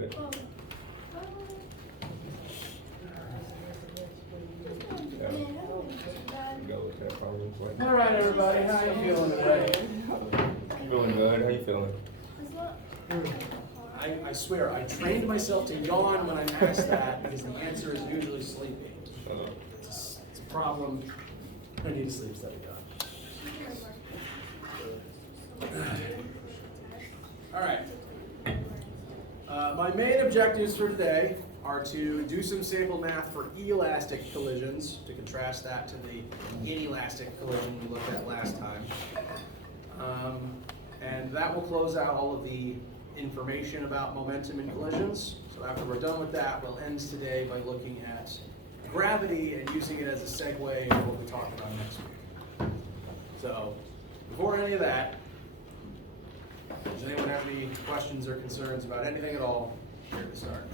good. Yeah. Go with that probably. All right, everybody, how you feeling today? Feeling good. How you feeling? I swear, I trained myself to yawn when I'm asked that because the answer is usually sleepy. It's a problem. I need a sleep study done. All right. My main objectives for today are to do some sample math for elastic collisions, to contrast that to the inelastic collision we looked at last time. And that will close out all of the information about momentum in collisions. So after we're done with that, we'll end today by looking at gravity and using it as a segue into what we talk about next week. So before any of that, does anyone have any questions or concerns about anything at all here to start?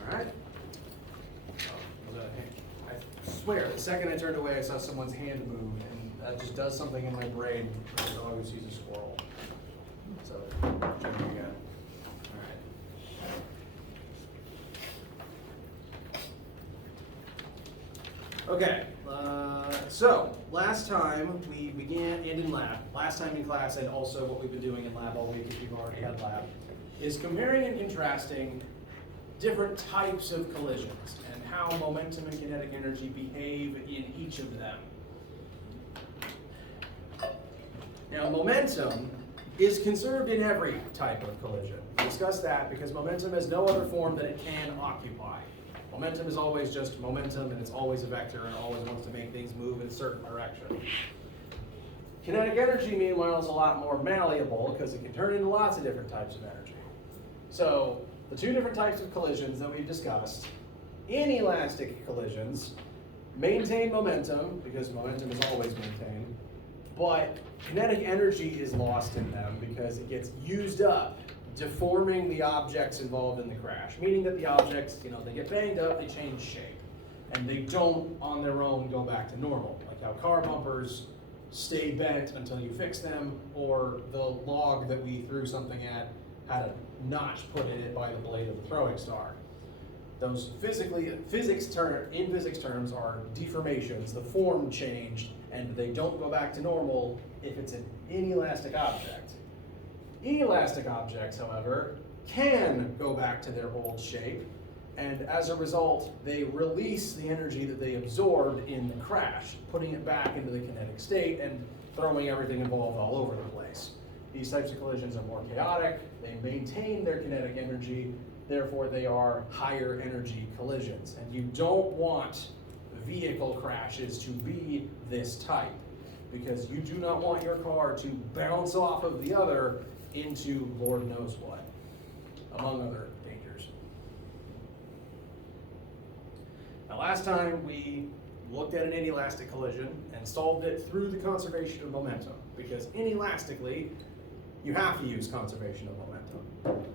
All right. I swear, the second I turned away, I saw someone's hand move, and that just does something in my brain. I always use a squirrel. So, check it again. Okay, so last time we began, and in lab, last time in class, and also what we've been doing in lab all week if you've already had lab, is comparing and contrasting different types of collisions and how momentum and kinetic energy behave in each of them. Now, momentum is conserved in every type of collision. We discussed that because momentum has no other form that it can occupy. Momentum is always just momentum, and it's always a vector, and always wants to make things move in a certain direction. Kinetic energy, meanwhile, is a lot more malleable because it can turn into lots of different types of energy. So the two different types of collisions that we've discussed, inelastic collisions maintain momentum because momentum is always maintained, but kinetic energy is lost in them because it gets used up deforming the objects involved in the crash, meaning that the objects, they get banged up, they change shape, and they don't on their own go back to normal, like how car bumpers stay bent until you fix them, or the log that we threw something at had a notch put in it by the blade of the throwing star. Those in physics terms are deformations, the form changed, and they don't go back to normal if it's an inelastic object. Elastic objects, however, can go back to their old shape, and as a result, they release the energy that they absorbed in the crash, putting it back into the kinetic state and throwing everything involved all over the place. These types of collisions are more chaotic, they maintain their kinetic energy, therefore they are higher energy collisions. And you don't want vehicle crashes to be this type, because you do not want your car to bounce off of the other into Lord knows what, among other dangers. Now, last time we looked at an inelastic collision and solved it through the conservation of momentum, because inelastically, you have to use conservation of momentum.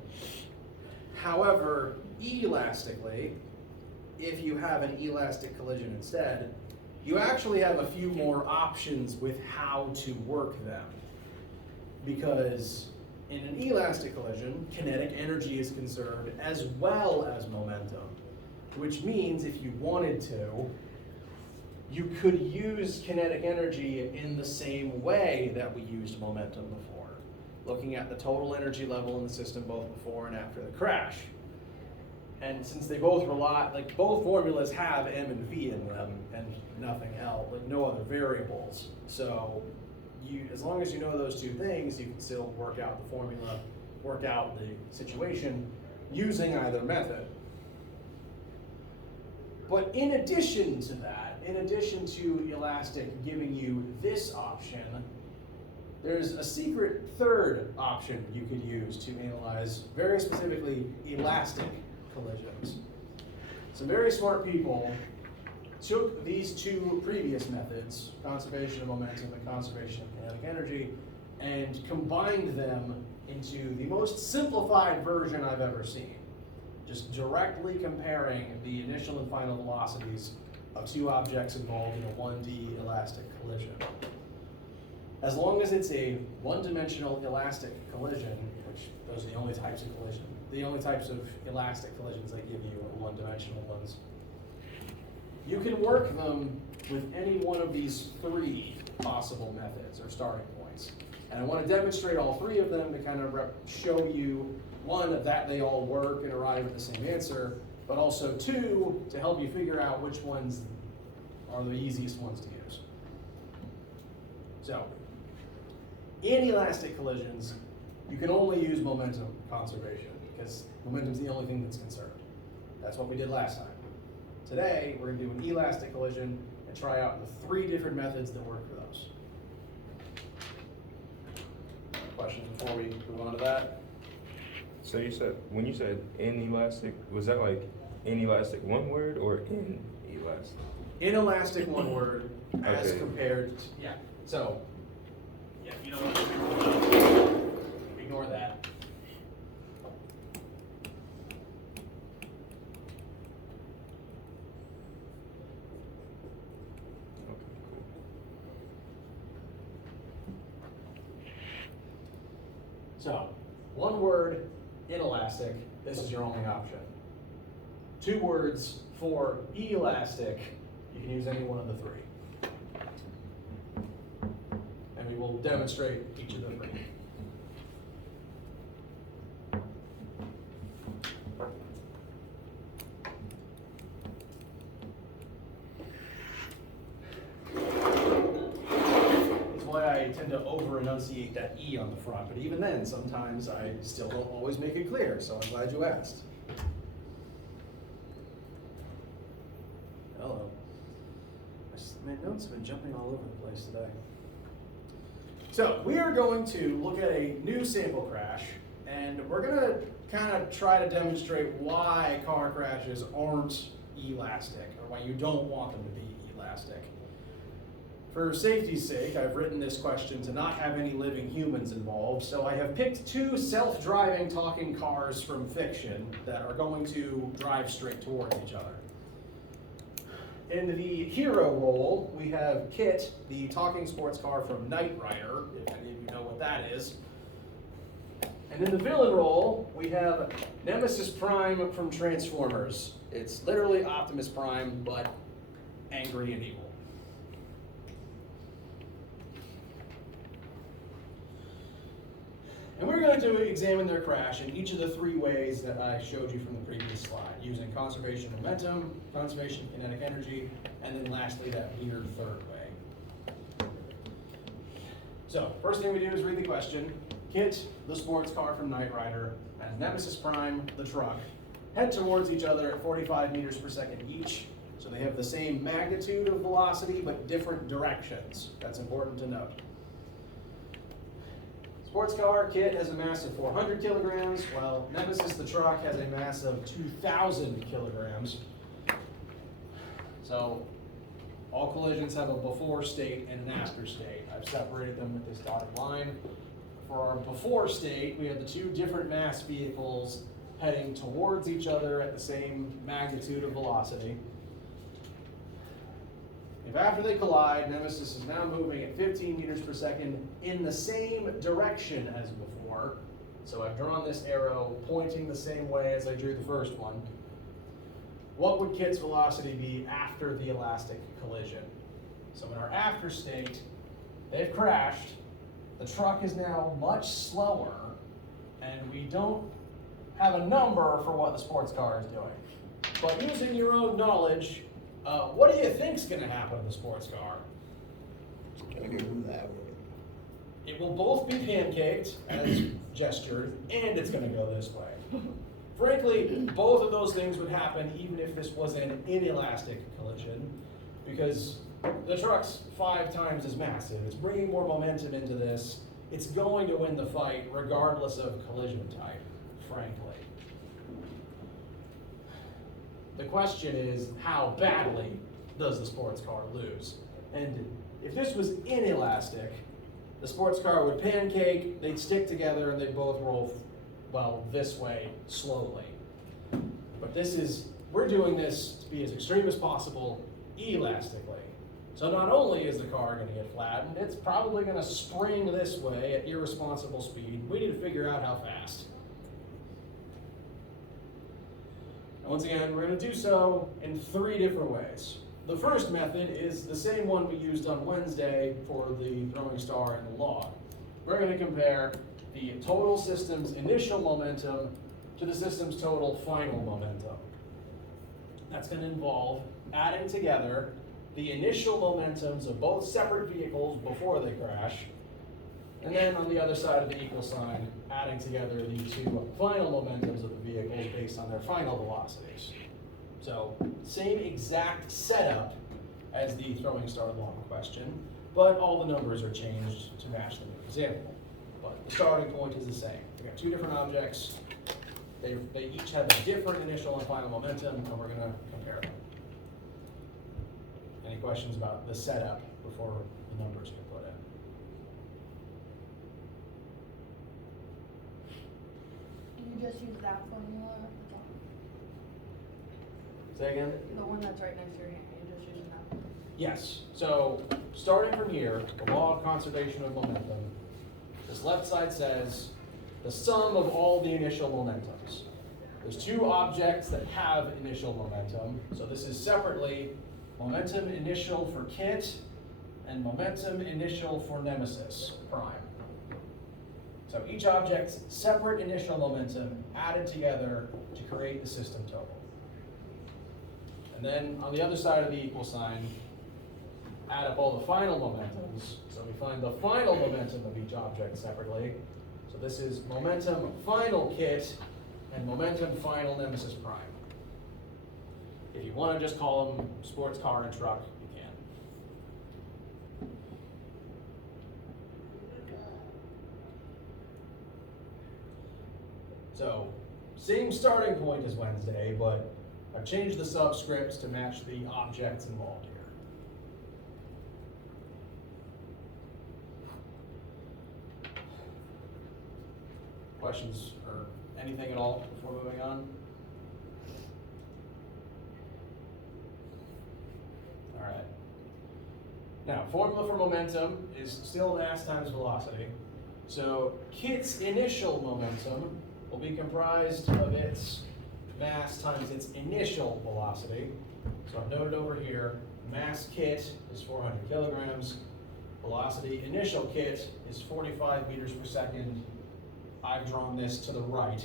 However, elastically, if you have an elastic collision instead, you actually have a few more options with how to work them, because in an elastic collision, kinetic energy is conserved as well as momentum, which means if you wanted to, you could use kinetic energy in the same way that we used momentum before, looking at the total energy level in the system both before and after the crash. And since they both rely, both formulas have M and V in them and nothing else, no other variables. So as long as you know those two things, you can still work out the formula, work out the situation using either method. But in addition to that, in addition to elastic giving you this option, there's a secret third option you could use to analyze very specifically elastic collisions. Some very smart people took these two previous methods, conservation of momentum and conservation of kinetic energy, and combined them into the most simplified version I've ever seen. just directly comparing the initial and final velocities of two objects involved in a 1D elastic collision. As long as it's a one-dimensional elastic collision, which those are the only types of collision, the only types of elastic collisions they give you are one-dimensional ones, you can work them with any one of these three possible methods or starting points. And I want to demonstrate all three of them to kind of show you, one, that they all work and arrive at the same answer, but also two, to help you figure out which ones are the easiest ones to use. So, in elastic collisions, you can only use momentum conservation because momentum is the only thing that's conserved. That's what we did last time. Today, we're going to do an elastic collision and try out the three different methods that work for those. Questions before we move on to that? So when you said inelastic, was that like inelastic one word or inelastic? Inelastic one word as Okay. compared to, yeah. So, yeah, you know what? Ignore that. Okay, cool. So, one word, inelastic, this is your only option. Two words for elastic, you can use any one of the three. And we will demonstrate each of the three. That's why I tend to over-enunciate that E on the front, but even then, sometimes I still don't always make it clear, so I'm glad you asked. Hello. My notes have been jumping all over the place today. So we are going to look at a new sample crash, and we're going to kind of try to demonstrate why car crashes aren't elastic, or why you don't want them to be elastic. For safety's sake, I've written this question to not have any living humans involved, so I have picked two self-driving talking cars from fiction that are going to drive straight towards each other. In the hero role, we have Kit, the talking sports car from Knight Rider, if any of you know what that is. And in the villain role, we have Nemesis Prime from Transformers. It's literally Optimus Prime, but angry and evil. And we're going to examine their crash in each of the three ways that I showed you from the previous slide, using conservation momentum, conservation kinetic energy, and then lastly that weird third way. So, first thing we do is read the question. Kit, the sports car from Knight Rider, and Nemesis Prime, the truck, head towards each other at 45 meters per second each. So they have the same magnitude of velocity, but different directions. That's important to note. Sports car, Kit, has a mass of 400 kilograms, while Nemesis, the truck, has a mass of 2,000 kilograms. So, all collisions have a before state and an after state. I've separated them with this dotted line. For our before state, we have the two different mass vehicles heading towards each other at the same magnitude of velocity. If after they collide, Nemesis is now moving at 15 meters per second in the same direction as before, so I've drawn this arrow pointing the same way as I drew the first one, what would Kit's velocity be after the elastic collision? So in our after state, they've crashed, the truck is now much slower, and we don't have a number for what the sports car is doing. But using your own knowledge, what do you think's going to happen to the sports car? It will both be pancaked, as gestured, and it's going to go this way. Frankly, both of those things would happen even if this was an inelastic collision, because the truck's 5 times as massive. It's bringing more momentum into this. It's going to win the fight regardless of collision type, frankly. The question is, how badly does the sports car lose? And if this was inelastic, the sports car would pancake, they'd stick together, and they'd both roll, well, this way, slowly. But we're doing this to be as extreme as possible elastically. So not only is the car going to get flattened, it's probably going to spring this way at irresponsible speed. We need to figure out how fast. And once again, we're going to do so in 3 different ways. The first method is the same one we used on Wednesday for the throwing star and the log. We're going to compare the total system's initial momentum to the system's total final momentum. That's going to involve adding together the initial momentums of both separate vehicles before they crash, and then on the other side of the equal sign, adding together the 2 final momentums of the vehicles based on their final velocities. So, same exact setup as the throwing star log question, but all the numbers are changed to match the new example. But the starting point is the same. We got 2 different objects. They each have a different initial and final momentum, and we're going to compare them. Any questions about the setup before the numbers get put in? You just use that formula? Say again? The one that's right next to your hand, you're just using that one? Yes. So starting from here, the law of conservation of momentum, this left side says the sum of all the initial momentums. There's 2 objects that have initial momentum. So this is separately momentum initial for Kit and momentum initial for Nemesis prime. So each object's separate initial momentum added together to create the system total. And then on the other side of the equal sign, add up all the final momentums. So we find the final momentum of each object separately. So this is momentum final Kit and momentum final Nemesis prime. If you want to just call them sports car and truck, you can. So, same starting point as Wednesday, but I've changed the subscripts to match the objects involved here. Questions or anything at all before moving on? All right. Now, formula for momentum is still mass times velocity. So Kit's initial momentum will be comprised of its mass times its initial velocity. So I've noted over here, mass Kit is 400 kilograms. Velocity initial Kit is 45 meters per second. I've drawn this to the right.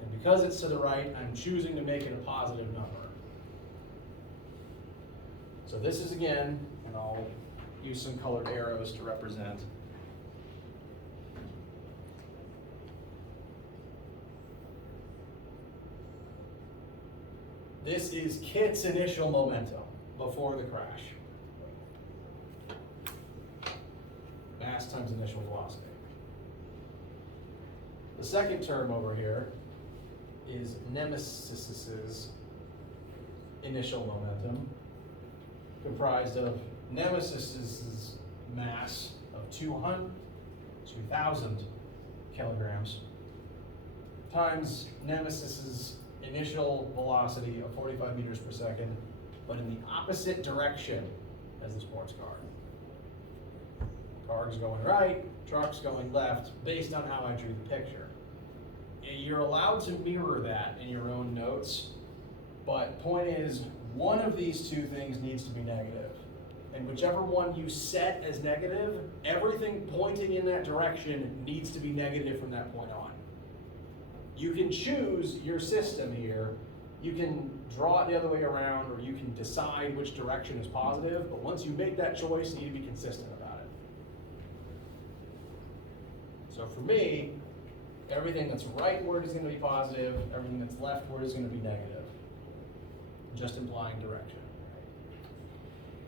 And because it's to the right, I'm choosing to make it a positive number. So this is again, and I'll use some colored arrows to represent. This is Kit's initial momentum before the crash. Mass times initial velocity. The second term over here is Nemesis's initial momentum, comprised of Nemesis's mass of 2,000 kilograms times Nemesis's initial velocity of 45 meters per second, but in the opposite direction as the sports car. Car's going right, truck's going left, based on how I drew the picture. You're allowed to mirror that in your own notes, but point is, one of these 2 things needs to be negative. And whichever one you set as negative, everything pointing in that direction needs to be negative from that point on. You can choose your system here. You can draw it the other way around, or you can decide which direction is positive, but once you make that choice, you need to be consistent about it. So for me, everything that's rightward is going to be positive, everything that's leftward is going to be negative, just implying direction.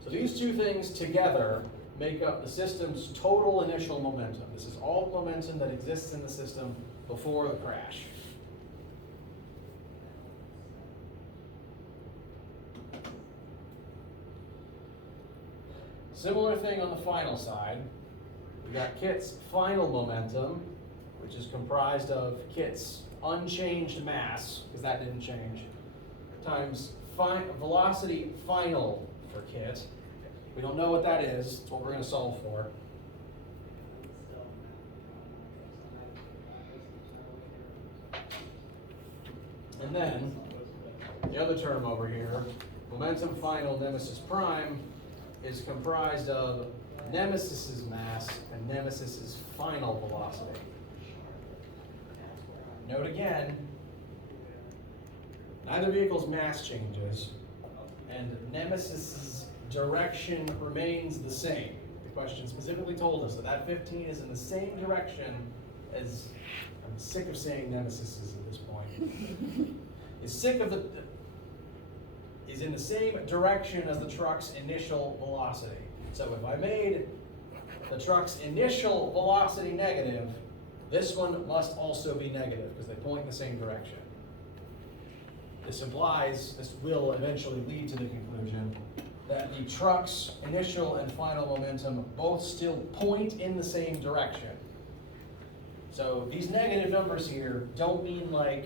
So these 2 things together make up the system's total initial momentum. This is all the momentum that exists in the system before the crash. Similar thing on the final side. We got Kit's final momentum, which is comprised of Kit's unchanged mass, because that didn't change, times velocity final for kit. We don't know what that is. That's what we're going to solve for. And then the other term over here, momentum final nemesis prime, is comprised of nemesis's mass and nemesis's final velocity. Note again, neither vehicle's mass changes, and nemesis's direction remains the same. The question specifically told us that that 15 is in the same direction as, I'm sick of saying nemesis's at this point, is in the same direction as the truck's initial velocity. So if I made the truck's initial velocity negative, this one must also be negative because they point in the same direction. This will eventually lead to the conclusion that the truck's initial and final momentum both still point in the same direction. So these negative numbers here don't mean like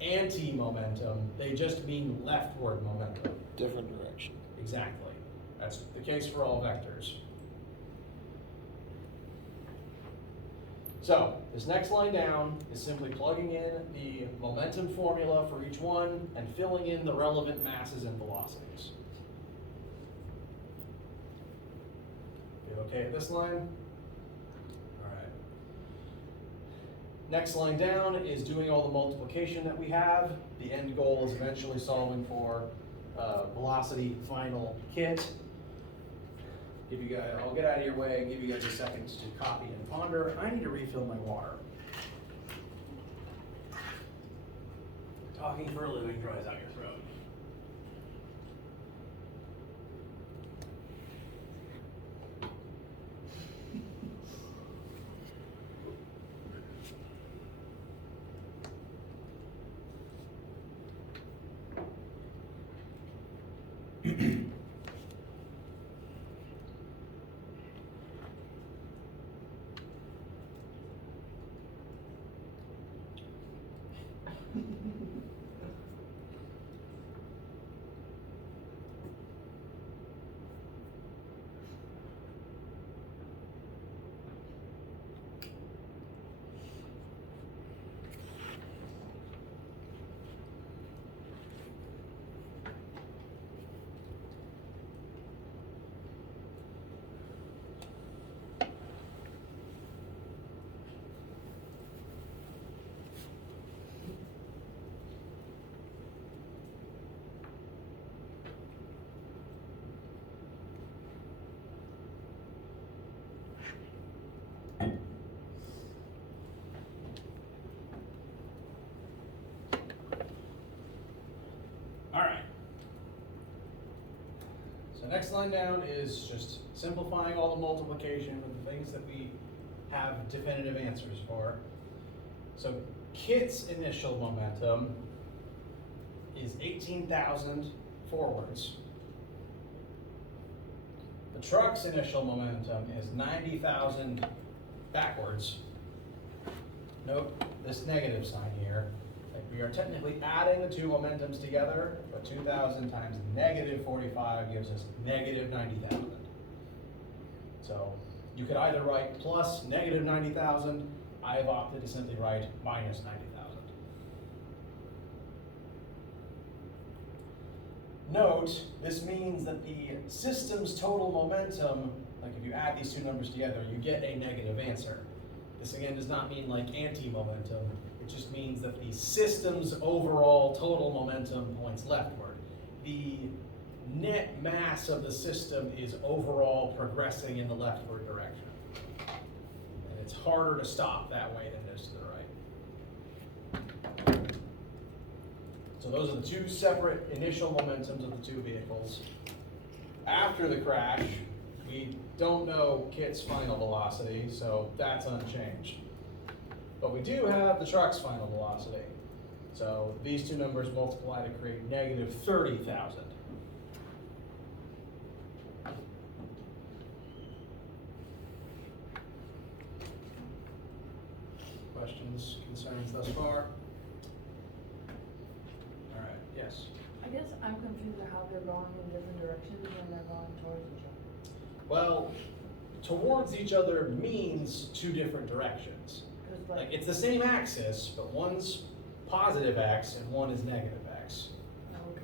anti-momentum, they just mean leftward momentum. Different direction. Exactly. That's the case for all vectors. So this next line down is simply plugging in the momentum formula for each one and filling in the relevant masses and velocities. You okay at this line? All right. Next line down is doing all the multiplication that we have. The end goal is eventually solving for velocity final kit. I'll get out of your way and give you guys a second to copy and ponder. I need to refill my water. Talking for a living dries out your throat. So next line down is just simplifying all the multiplication with the things that we have definitive answers for. So kit's initial momentum is 18,000 forwards. The truck's initial momentum is 90,000 backwards. Note this negative sign here. Like we are technically adding the two momentums together, but 2,000 times negative 45 gives us negative 90,000. So you could either write plus negative 90,000. I have opted to simply write minus 90,000. Note, this means that the system's total momentum, like if you add these two numbers together, you get a negative answer. This again does not mean like anti-momentum. It just means that the system's overall total momentum points leftward. The net mass of the system is overall progressing in the leftward direction. And it's harder to stop that way than it is to the right. So those are the two separate initial momentums of the two vehicles. After the crash, we don't know Kit's final velocity, so that's unchanged. But we do have the truck's final velocity. So these two numbers multiply to create negative 30,000. Questions, concerns thus far? All right, yes. going in different directions when they're going towards each other? Well, towards each other means two different directions. 'Cause Like, it's the same axis, but one's positive x and one is negative x. okay.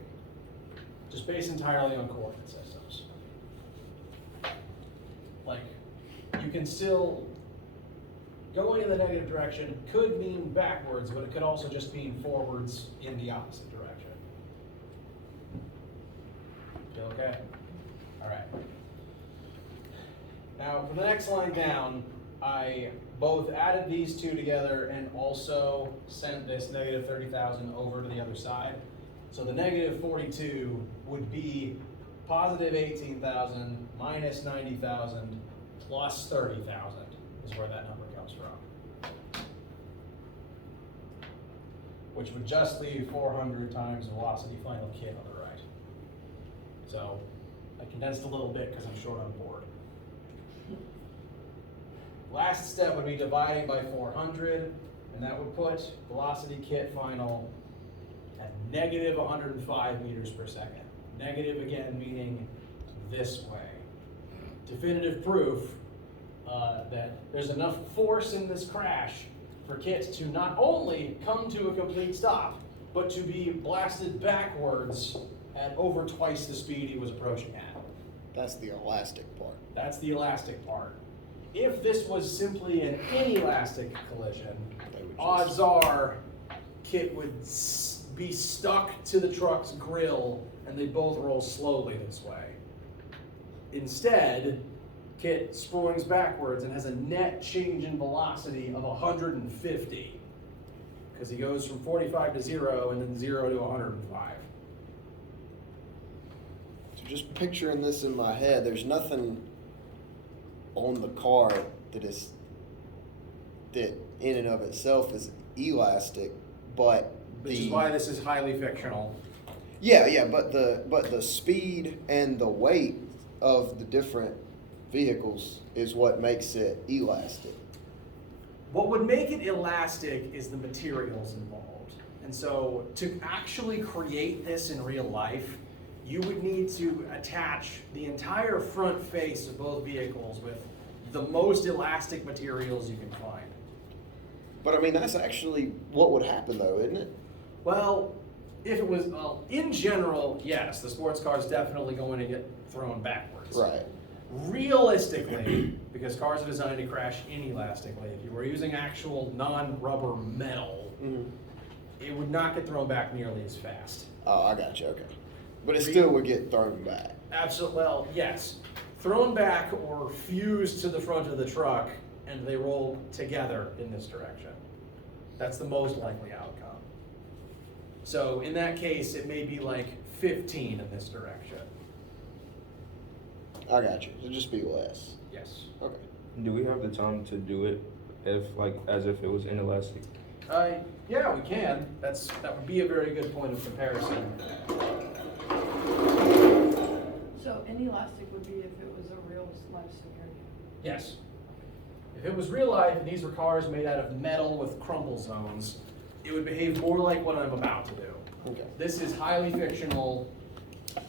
Just based entirely on coordinate systems. Like, you can still, going in the negative direction could mean backwards, but it could also just mean forwards in the opposite direction. You okay? All right. Now, for the next line down, I both added these two together and also sent this negative 30,000 over to the other side. So the negative 42 would be positive 18,000 minus 90,000 plus 30,000 is where that number comes from. Which would just leave 400 times velocity final kit on the right. So I condensed a little bit because I'm short on board. Last step would be dividing by 400, and that would put velocity kit final at negative 105 meters per second. Negative again meaning this way. Definitive proof that there's enough force in this crash for Kit to not only come to a complete stop, but to be blasted backwards at over twice the speed he was approaching at. That's the elastic part. That's the elastic part. If this was simply an inelastic collision, odds are Kit would be stuck to the truck's grill and they both roll slowly this way. Instead, Kit springs backwards and has a net change in velocity of 150 because he goes from 45 to 0 and then 0 to 105. So just picturing this in my head, there's nothing on the car that in and of itself is elastic, but Which is why this is highly fictional. but the speed and the weight of the different vehicles is what makes it elastic. What would make it elastic is the materials involved. And so to actually create this in real life, you would need to attach the entire front face of both vehicles with the most elastic materials you can find. But I mean, that's actually what would happen though, isn't it? Well, if it was, in general, yes, the sports car is definitely going to get thrown backwards. Right. Realistically, because cars are designed to crash inelastically, if you were using actual non-rubber metal, it would not get thrown back nearly as fast. Oh, I got you, okay. But it still would get thrown back. Absolutely, well, yes. Thrown back or fused to the front of the truck, and they roll together in this direction. That's the most likely outcome. So in that case, it may be like 15 in this direction. I got you. It'll just be less. Yes. Okay. Do we have the time to do it as if it was inelastic? Yeah, we can. That would be a very good point of comparison. So inelastic would be if it was a real life scenario. Yes. If it was real life and these were cars made out of metal with crumple zones, it would behave more like what I'm about to do. Okay. This is highly fictional.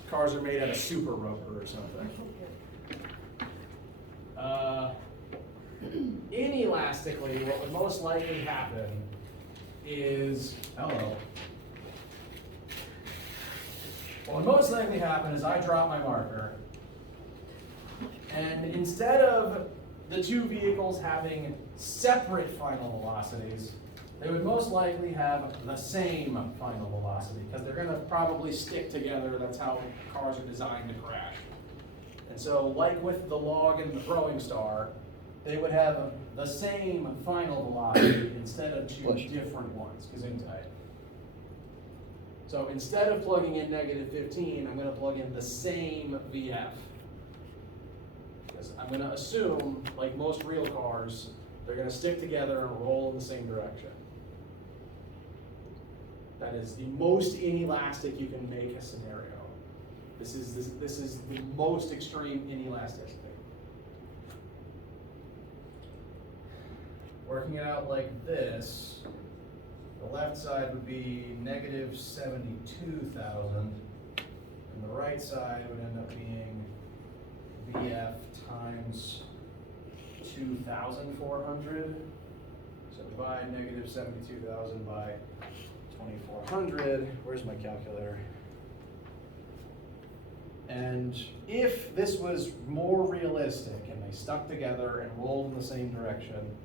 Cars are made out of super rubber or something. Inelastically, what would most likely happen is, hello. What would most likely happen is I drop my marker, and instead of the two vehicles having separate final velocities, they would most likely have the same final velocity, because they're gonna probably stick together. That's how cars are designed to crash. And so, like with the log and the throwing star, they would have the same final velocity instead of two different ones, gesundheit. So instead of plugging in negative 15, I'm gonna plug in the same VF. Because I'm gonna assume, like most real cars, they're gonna stick together and roll in the same direction. That is the most inelastic you can make a scenario. This is the most extreme inelasticity. Working it out like this, the left side would be negative 72,000, and And the right side would end up being VF times 2,400. So divide negative 72,000 by 2,400. Where's my calculator? And if this was more realistic and they stuck together and rolled in the same direction,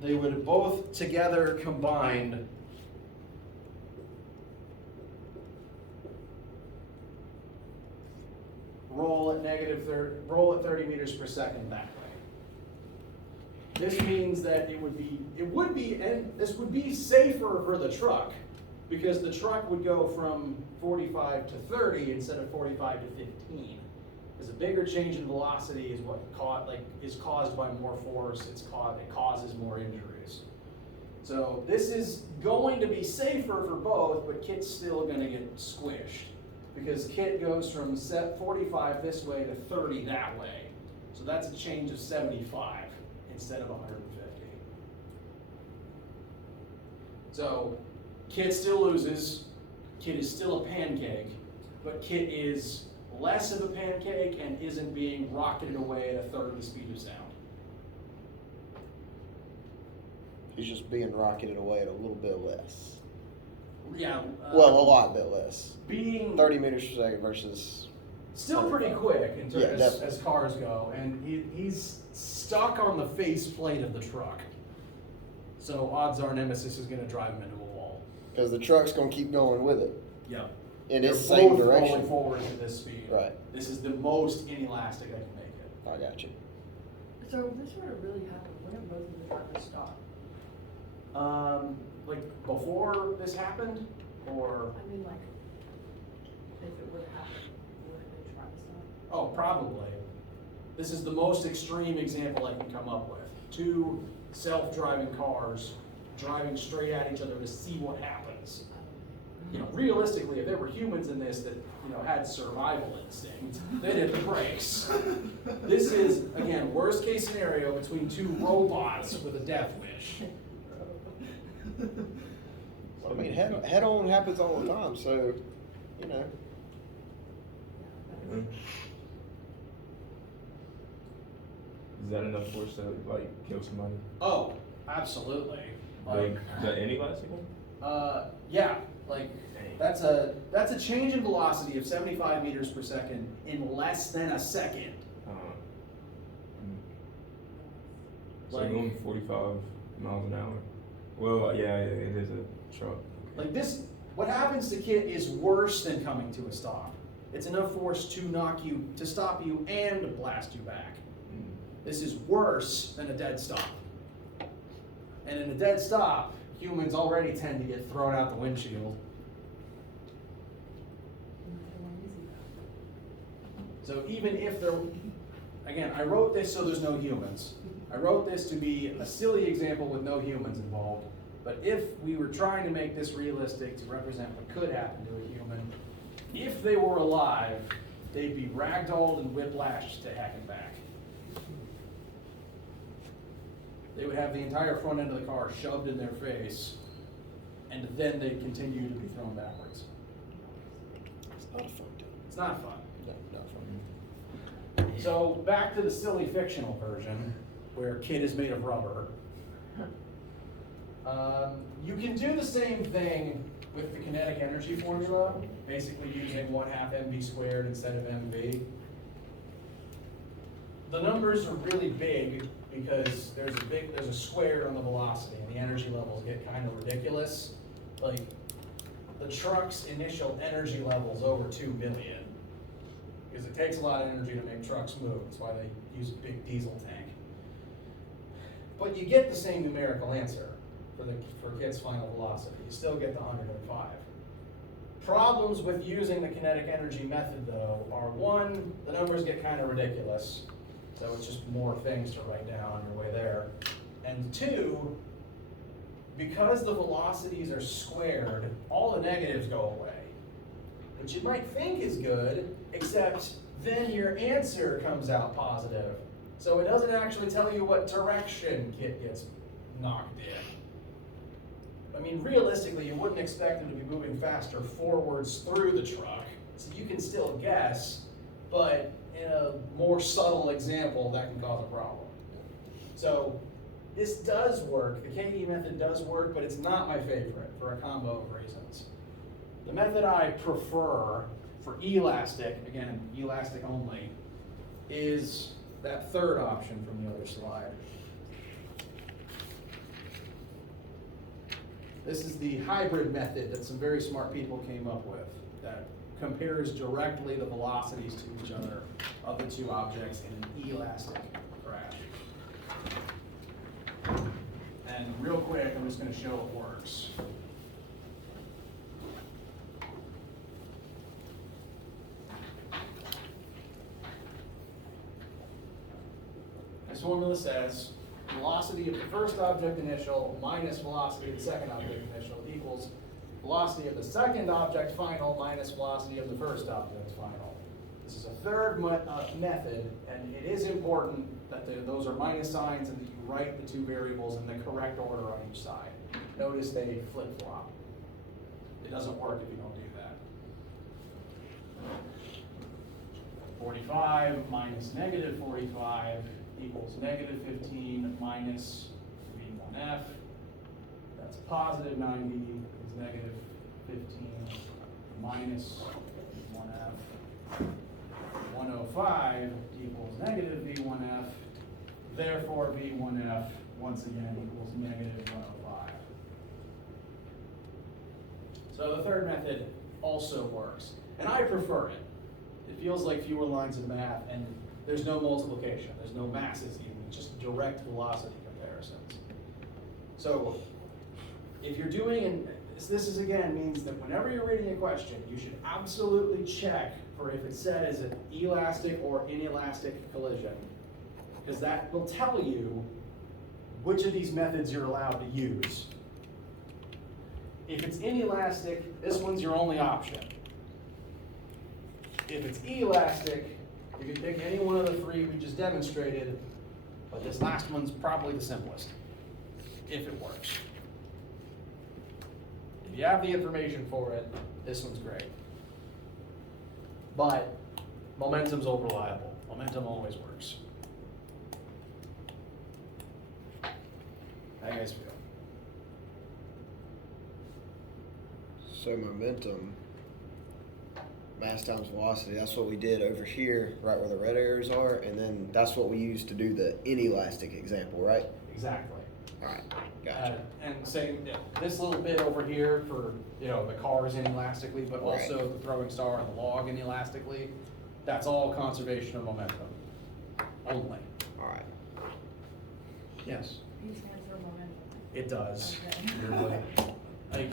they would both together combined roll at 30 meters per second that way. This means that it would be, and this would be safer for the truck, because the truck would go from 45 to 30 instead of 45 to 15. Because a bigger change in velocity is what is caused by more force. It causes more injuries. So this is going to be safer for both, but Kit's still going to get squished, because Kit goes from 45 this way to 30 that way. So that's a change of 75 instead of 150. So Kit still loses. Kit is still a pancake, but Kit is less of a pancake and isn't being rocketed away at a third the speed of sound. He's just being rocketed away at a little bit less. Yeah. Well, a lot bit less. Being 30 meters per second versus. still pretty quick in terms Yeah, as cars go, and he's stuck on the face plate of the truck. So odds are Nemesis is going to drive him into a wall. Because the truck's going to keep going with it Yep. in They're its same both direction. rolling forward at this speed. Right. This is the most inelastic I can make it. I got you. So if this were to really happen, wouldn't both of the drivers stop? Like before this happened, or I mean, like, if it were to happen, wouldn't they try to stop? oh, probably. This is the most extreme example I can come up with. Two self-driving cars driving straight at each other to see what happens. You know, realistically, if there were humans in this that, had survival instinct, they'd hit the brakes. This is, again, worst case scenario between two robots with a death wish. I mean, head on happens all the time, so, Is that enough force to kill somebody? Oh, absolutely. Like the inelastic one? Yeah, that's a change in velocity of 75 meters per second in less than a second. So going 45 miles an hour. Well, yeah, it is a truck. Like this, what happens to Kit is worse than coming to a stop. It's enough force to stop you and blast you back. This is worse than a dead stop. And in a dead stop, humans already tend to get thrown out the windshield. So even if again, I wrote this so there's no humans. I wrote this to be a silly example with no humans involved. But if we were trying to make this realistic to represent what could happen to a human, if they were alive, they'd be ragdolled and whiplashed to heck and back. They would have the entire front end of the car shoved in their face, and then they'd continue to be thrown backwards. It's not a fun deal. It's not fun. No, not fun. So back to the silly fictional version, where Kit is made of rubber. You can do the same thing with the kinetic energy formula, basically using 1/2 mv squared instead of mv. The numbers are really big because there's a square on the velocity, and the energy levels get kind of ridiculous. Like the truck's initial energy level is over 2 billion, because it takes a lot of energy to make trucks move. That's why they use a big diesel tank. But you get the same numerical answer for Kit's final velocity. You still get the 105. Problems with using the kinetic energy method, though, are one, the numbers get kind of ridiculous, so it's just more things to write down on your way there. And two, because the velocities are squared, all the negatives go away, which you might think is good, except then your answer comes out positive. So it doesn't actually tell you what direction Kit gets knocked in. I mean, realistically, you wouldn't expect them to be moving faster forwards through the truck. So you can still guess, but in a more subtle example, that can cause a problem. So this does work. The KE method does work, but it's not my favorite for a combo of reasons. The method I prefer for elastic, again, elastic only, is that third option from the other slide. This is the hybrid method that some very smart people came up with that compares directly the velocities to each other of the two objects in an elastic crash. And real quick, I'm just going to show it works. This formula says velocity of the first object initial minus velocity of the second object initial equals velocity of the second object final minus velocity of the first object final. This is a third method, and it is important that those are minus signs and that you write the two variables in the correct order on each side. Notice they flip-flop. It doesn't work if you don't do that. 45 minus negative 45 equals negative 15 minus V1F. That's positive 90 is negative 15 minus V1F. 105 equals negative V1F. Therefore, V1F once again equals negative 105. So the third method also works, and I prefer it. It feels like fewer lines of math, and there's no multiplication, there's no masses even, just direct velocity comparisons. So if you're doing, and this is again means that whenever you're reading a question, you should absolutely check for if it says an elastic or inelastic collision, because that will tell you which of these methods you're allowed to use. If it's inelastic, this one's your only option. If it's elastic, you can pick any one of the three we just demonstrated, but this last one's probably the simplest, if it works. If you have the information for it, this one's great. But momentum's unreliable. Momentum always works. How do you guys feel? So momentum, mass times velocity, that's what we did over here, right where the red arrows are, and then that's what we used to do the inelastic example, right? Exactly. All right, gotcha. And same, this little bit over here for, the cars inelastically, but also Right. the throwing star and the log inelastically, that's all conservation of momentum, only. All right. Yes, P stands for momentum. it does. Okay. Weirdly. Like,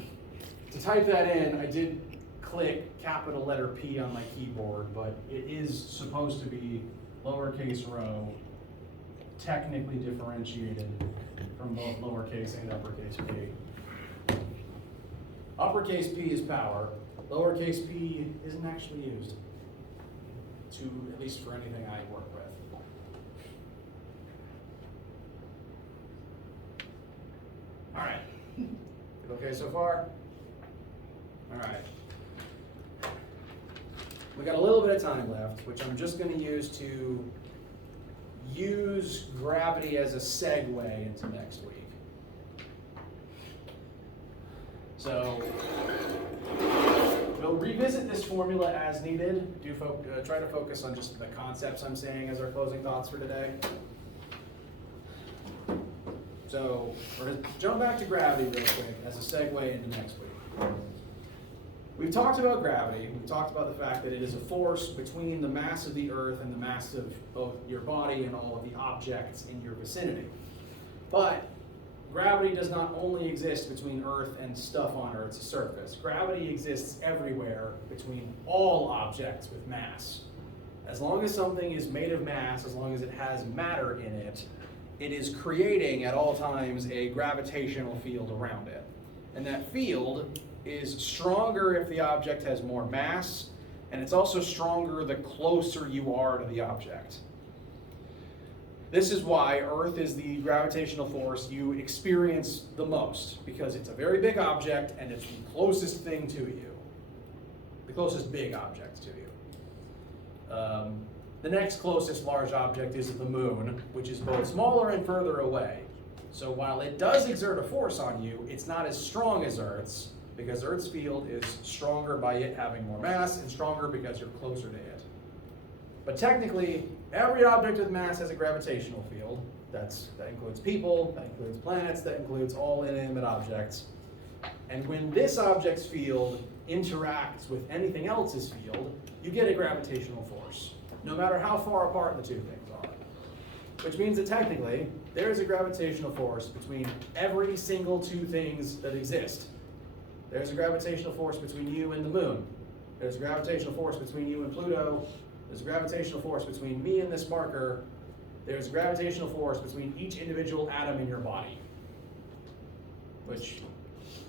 to type that in, I did click capital letter P on my keyboard, but it is supposed to be lowercase rho, technically differentiated from both lowercase and uppercase p. Uppercase P is power, lowercase p isn't actually used, at least for anything I work with. All right, okay so far? All right. We got a little bit of time left, which I'm just going to use gravity as a segue into next week. So we'll revisit this formula as needed. Try to focus on just the concepts I'm saying as our closing thoughts for today. So we're going to jump back to gravity real quick as a segue into next week. We've talked about gravity. We've talked about the fact that it is a force between the mass of the Earth and the mass of your body and all of the objects in your vicinity. But gravity does not only exist between Earth and stuff on Earth's surface. Gravity exists everywhere between all objects with mass. As long as something is made of mass, as long as it has matter in it, it is creating at all times a gravitational field around it. And that field is stronger if the object has more mass, and it's also stronger the closer you are to the object. This is why Earth is the gravitational force you experience the most, because it's a very big object and it's the closest thing to you. The closest big object to you. The next closest large object is the moon, which is both smaller and further away. So while it does exert a force on you, it's not as strong as Earth's, because Earth's field is stronger by it having more mass and stronger because you're closer to it. But technically, every object with mass has a gravitational field. That includes people, that includes planets, that includes all inanimate objects. And when this object's field interacts with anything else's field, you get a gravitational force, no matter how far apart the two things are. Which means that technically, there is a gravitational force between every single two things that exist. There's a gravitational force between you and the moon. There's a gravitational force between you and Pluto. There's a gravitational force between me and this marker. There's a gravitational force between each individual atom in your body. Which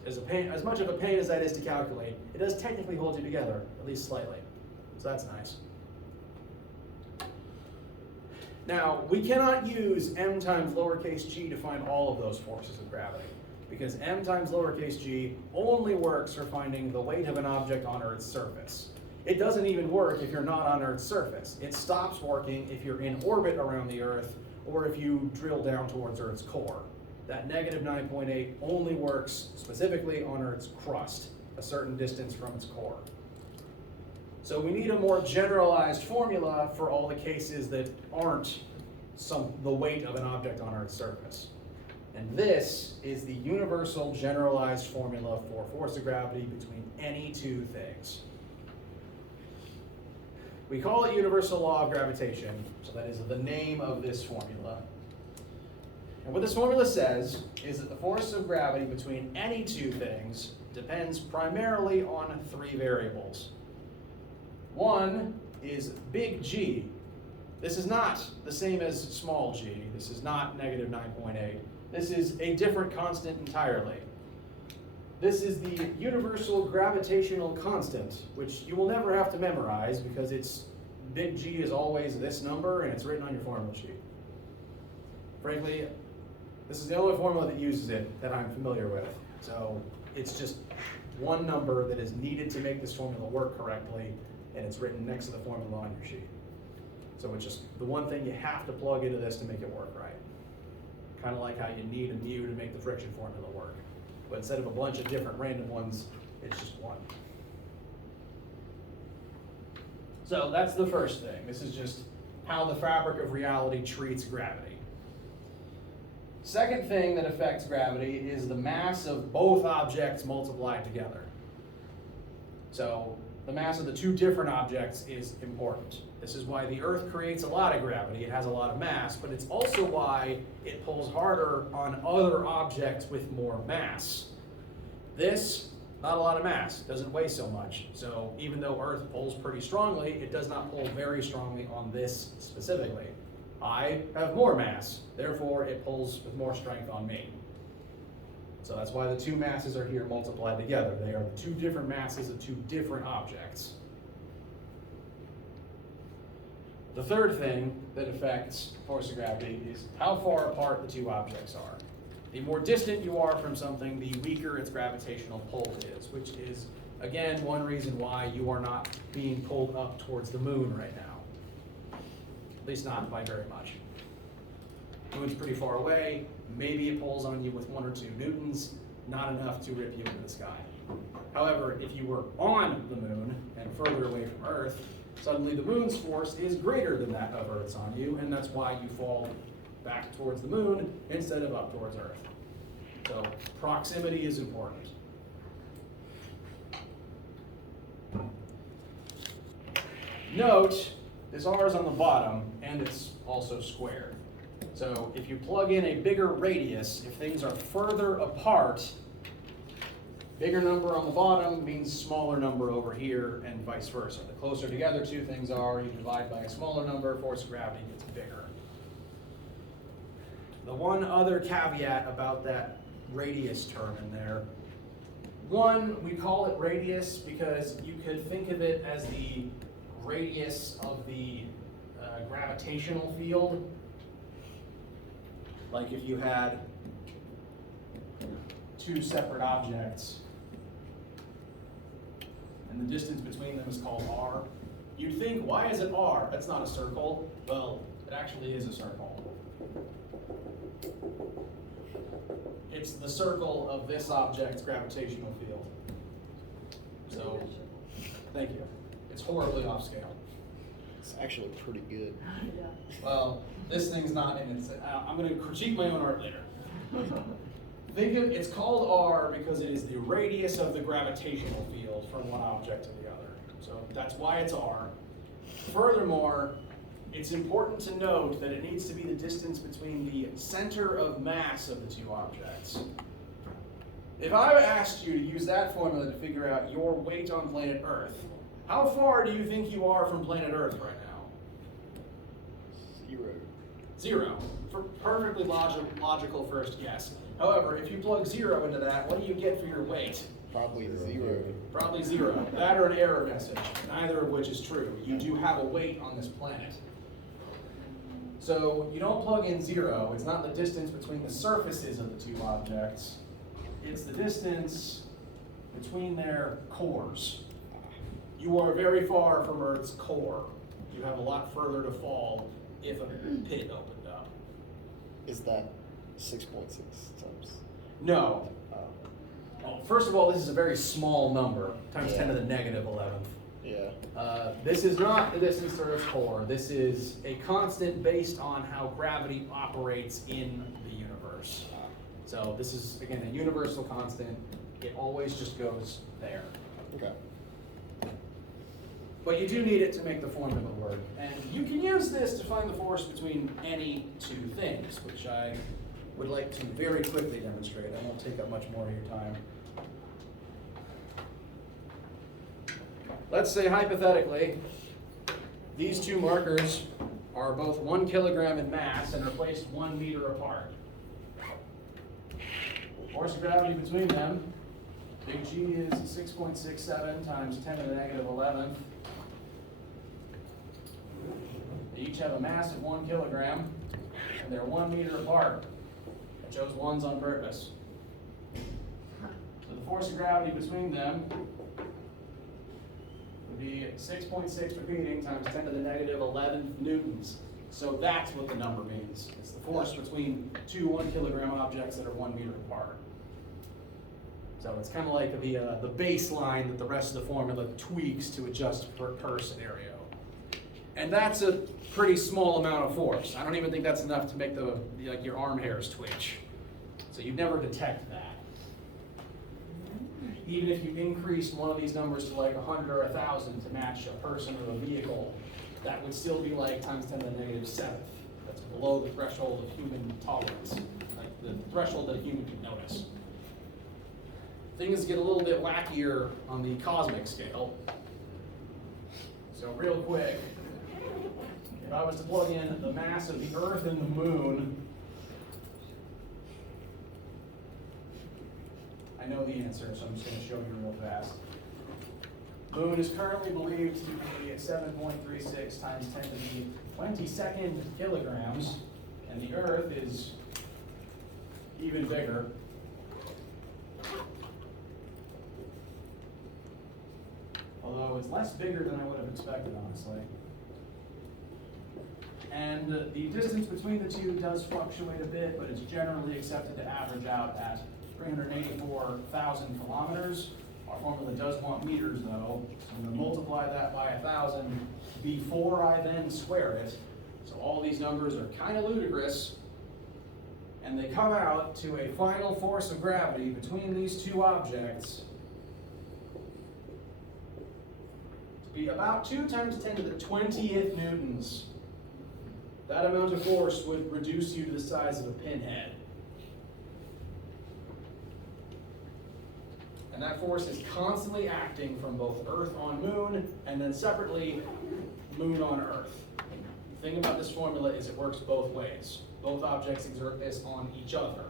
is a pain, as much of a pain as that is to calculate, it does technically hold you together, at least slightly. So that's nice. Now, we cannot use m times lowercase g to find all of those forces of gravity, because m times lowercase g only works for finding the weight of an object on Earth's surface. It doesn't even work if you're not on Earth's surface. It stops working if you're in orbit around the Earth or if you drill down towards Earth's core. That negative 9.8 only works specifically on Earth's crust, a certain distance from its core. So we need a more generalized formula for all the cases that aren't the weight of an object on Earth's surface. And this is the universal generalized formula for force of gravity between any two things. We call it universal law of gravitation, so that is the name of this formula. And what this formula says is that the force of gravity between any two things depends primarily on three variables. One is big G. This is not the same as small g. This is not negative 9.8. This is a different constant entirely. This is the universal gravitational constant, which you will never have to memorize because it's big G is always this number and it's written on your formula sheet. Frankly, this is the only formula that uses it that I'm familiar with. So it's just one number that is needed to make this formula work correctly, and it's written next to the formula on your sheet. So it's just the one thing you have to plug into this to make it work right. Kind of like how you need a mu to make the friction formula work. But instead of a bunch of different random ones, it's just one. So that's the first thing. This is just how the fabric of reality treats gravity. Second thing that affects gravity is the mass of both objects multiplied together. So the mass of the two different objects is important. This is why the Earth creates a lot of gravity. It has a lot of mass, but it's also why it pulls harder on other objects with more mass. This, not a lot of mass, doesn't weigh so much. So even though Earth pulls pretty strongly, it does not pull very strongly on this specifically. I have more mass, therefore it pulls with more strength on me. So that's why the two masses are here multiplied together. They are the two different masses of two different objects. The third thing that affects force of gravity is how far apart the two objects are. The more distant you are from something, the weaker its gravitational pull is, which is, again, one reason why you are not being pulled up towards the moon right now. At least not by very much. The moon's pretty far away. Maybe it pulls on you with 1 or 2 newtons, not enough to rip you into the sky. However, if you were on the moon and further away from Earth, suddenly the moon's force is greater than that of Earth's on you, and that's why you fall back towards the moon instead of up towards Earth. So proximity is important. Note, this R is on the bottom, and it's also squared. So if you plug in a bigger radius, if things are further apart, bigger number on the bottom means smaller number over here, and vice versa. The closer together two things are, you divide by a smaller number, force of gravity gets bigger. The one other caveat about that radius term in there, one, we call it radius because you could think of it as the radius of the gravitational field. Like if you had two separate objects and the distance between them is called r, you'd think, why is it r? That's not a circle. Well, it actually is a circle. It's the circle of this object's gravitational field. So, thank you. It's horribly off scale. It's actually pretty good. Yeah. Well, this thing's not in its, I'm gonna critique my own art later. Think of, it's called R because it is the radius of the gravitational field from one object to the other. So that's why it's R. Furthermore, it's important to note that it needs to be the distance between the center of mass of the two objects. If I asked you to use that formula to figure out your weight on planet Earth, how far do you think you are from planet Earth right now? 0. 0. Perfectly logical first guess. However, if you plug 0 into that, what do you get for your weight? Probably 0. Probably 0. That or an error message, neither of which is true. You do have a weight on this planet. So you don't plug in 0. It's not the distance between the surfaces of the two objects. It's the distance between their cores. You are very far from Earth's core. You have a lot further to fall if a pit opened up. Is that 6.6 times? No. Oh. Well, first of all, this is a very small number, times Yeah. 10 to the negative 11th. Yeah. This is not the distance to Earth's core. This is a constant based on how gravity operates in the universe. So this is, again, a universal constant. It always just goes there. Okay. But you do need it to make the formula work. And you can use this to find the force between any two things, which I would like to very quickly demonstrate. I won't take up much more of your time. Let's say hypothetically, these two markers are both 1 kilogram in mass and are placed 1 meter apart. Force of gravity between them, big G is 6.67 times 10 to the negative 11th. They each have a mass of 1 kilogram, and they're 1 meter apart. I chose ones on purpose. So the force of gravity between them would be 6.6 repeating times 10 to the negative 11th newtons. So that's what the number means. It's the force between two 1 kilogram objects that are 1 meter apart. So it's kind of like the baseline that the rest of the formula tweaks to adjust per scenario. And that's a pretty small amount of force. I don't even think that's enough to make like your arm hairs twitch. So you'd never detect that. Even if you increased one of these numbers to like 100 or 1,000 to match a person or a vehicle, that would still be like times 10 to the negative 7th. That's below the threshold of human tolerance, like the threshold that a human can notice. Things get a little bit wackier on the cosmic scale. So real quick, if I was to plug in the mass of the Earth and the Moon, I know the answer, so I'm just going to show you real fast. Moon is currently believed to be 7.36 times 10 to the 22nd kilograms, and the Earth is even bigger. Although it's less bigger than I would have expected, honestly. And the distance between the two does fluctuate a bit, but it's generally accepted to average out at 384,000 kilometers. Our formula does want meters though, so I'm going to multiply that by 1,000 before I then square it. So all these numbers are kind of ludicrous, and they come out to a final force of gravity between these two objects to be about 2 times 10 to the 20th newtons. That amount of force would reduce you to the size of a pinhead. And that force is constantly acting from both Earth on Moon, and then separately, Moon on Earth. The thing about this formula is it works both ways. Both objects exert this on each other.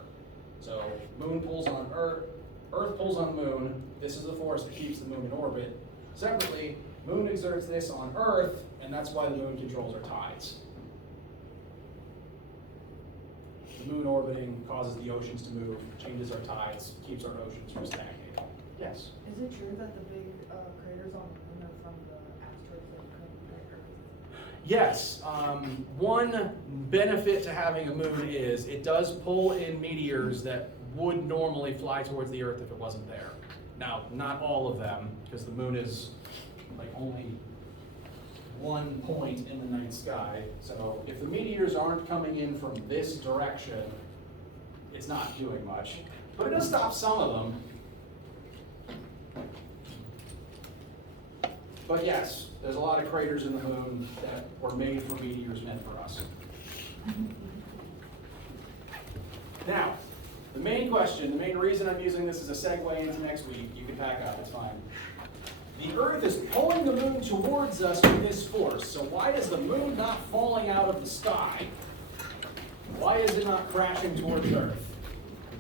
So Moon pulls on Earth, Earth pulls on Moon. This is the force that keeps the Moon in orbit. Separately, Moon exerts this on Earth, and that's why the Moon controls our tides. The moon orbiting causes the oceans to move, changes our tides, keeps our oceans from stagnating. Yes? Is it true that the big craters on the moon are from the asteroids that come to Earth? Yes. One benefit to having a moon is it does pull in meteors that would normally fly towards the Earth if it wasn't there. Now, not all of them, because the moon is like only one point in the night sky. So if the meteors aren't coming in from this direction, it's not doing much. But it does stop some of them. But yes, there's a lot of craters in the moon that were made for meteors meant for us. Now, the main question, the main reason I'm using this as a segue into next week, you can pack up, it's fine. The Earth is pulling the moon towards us with this force, so why is the moon not falling out of the sky? Why is it not crashing towards Earth?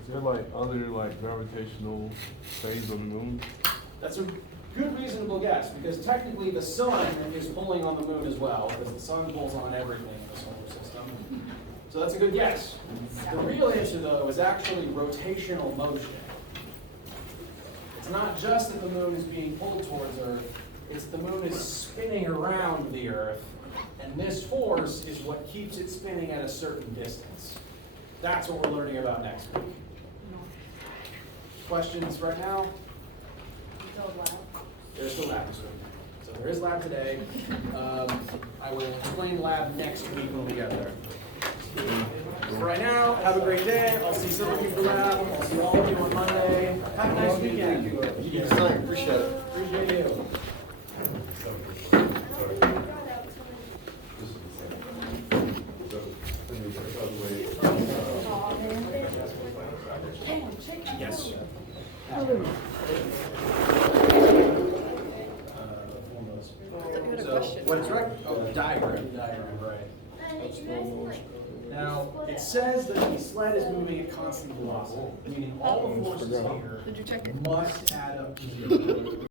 Is there like other like gravitational phase of the moon? That's a good reasonable guess, because technically the sun is pulling on the moon as well, because the sun pulls on everything in the solar system. So that's a good guess. The real answer, though, is actually rotational motion. It's not just that the moon is being pulled towards Earth, it's the moon is spinning around the Earth, and this force is what keeps it spinning at a certain distance. That's what we're learning about next week. Questions right now? Still lab? There's still lab this week. So there is lab today. I will explain lab next week when we get there. For right now, have a great day. I'll see some of you for lab. I'll see all of you on Monday. Have a nice weekend. Yes, sir. Appreciate it. Appreciate you. Yes. So, what it's right? Oh, diagram, right. Now, it says that the sled is moving at constant velocity, meaning all the forces here Did you check it? must add up to zero.